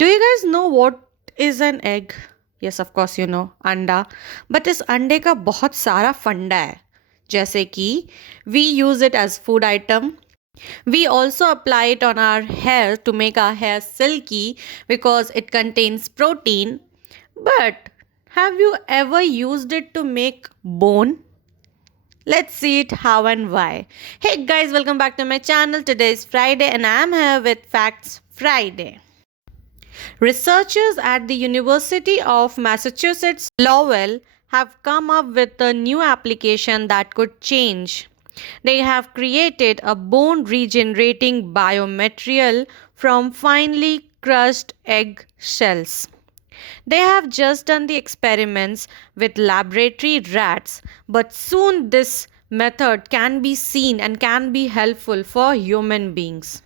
Do you guys know what is an egg? Yes, of course you know, अंडा. But इस अंडे का बहुत सारा फंडा है. जैसे कि we use it as food item. We also apply it on our hair to make our hair silky because it contains protein. But have you ever used it to make bone? Let's see it how and why. Hey guys, welcome back to my channel. Today is Friday and I am here with Facts Friday. Researchers at the University of Massachusetts Lowell have come up with a new application that could change. They have created a bone regenerating biomaterial from finely crushed egg shells. They have just done the experiments with laboratory rats, but soon this method can be seen and can be helpful for human beings.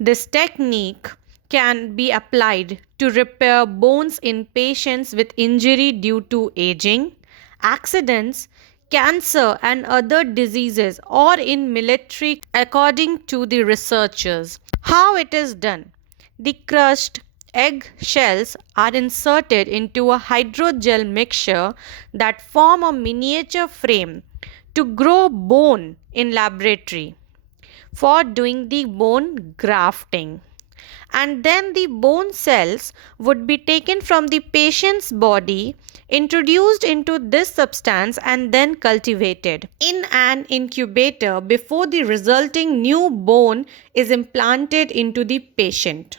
This technique can be applied to repair bones in patients with injury due to aging, accidents, cancer, and other diseases, or in military, according to the researchers. How it is done? The crushed egg shells are inserted into a hydrogel mixture that form a miniature frame to grow bone in laboratory for doing the bone grafting. And then the bone cells would be taken from the patient's body, introduced into this substance, and then cultivated in an incubator before the resulting new bone is implanted into the patient.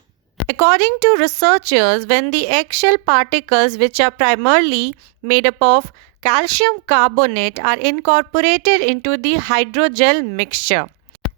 According to researchers, when the eggshell particles, which are primarily made up of calcium carbonate, are incorporated into the hydrogel mixture,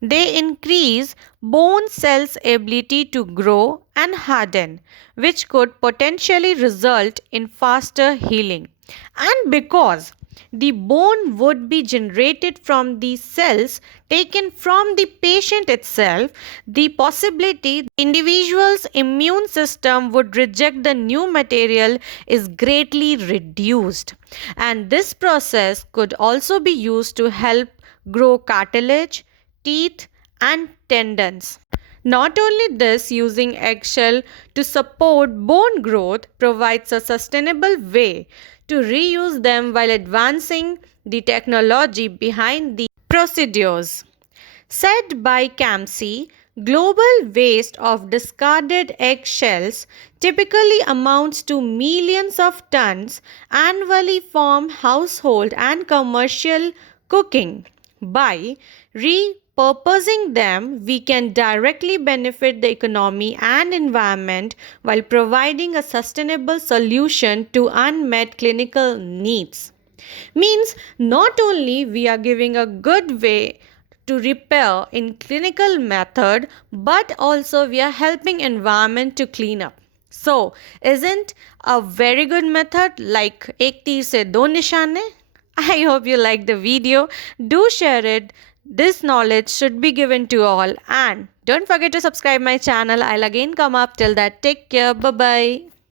they increase bone cells' ability to grow and harden, which could potentially result in faster healing. And because the bone would be generated from the cells taken from the patient itself, the possibility the individual's immune system would reject the new material is greatly reduced. And this process could also be used to help grow cartilage, teeth, and tendons. Not only this, using eggshell to support bone growth provides a sustainable way to reuse them while advancing the technology behind the procedures. Said by CAMC, global waste of discarded eggshells typically amounts to millions of tons annually from household and commercial cooking. By repurposing them, we can directly benefit the economy and environment while providing a sustainable solution to unmet clinical needs. Means not only we are giving a good way to repair in clinical method, but also we are helping environment to clean up. So, isn't a very good method like ek teer se do nishan hai? I hope you liked the video. Do share it. This knowledge should be given to all. And don't forget to subscribe my channel. I'll again come up. Till that, take care. Bye-bye.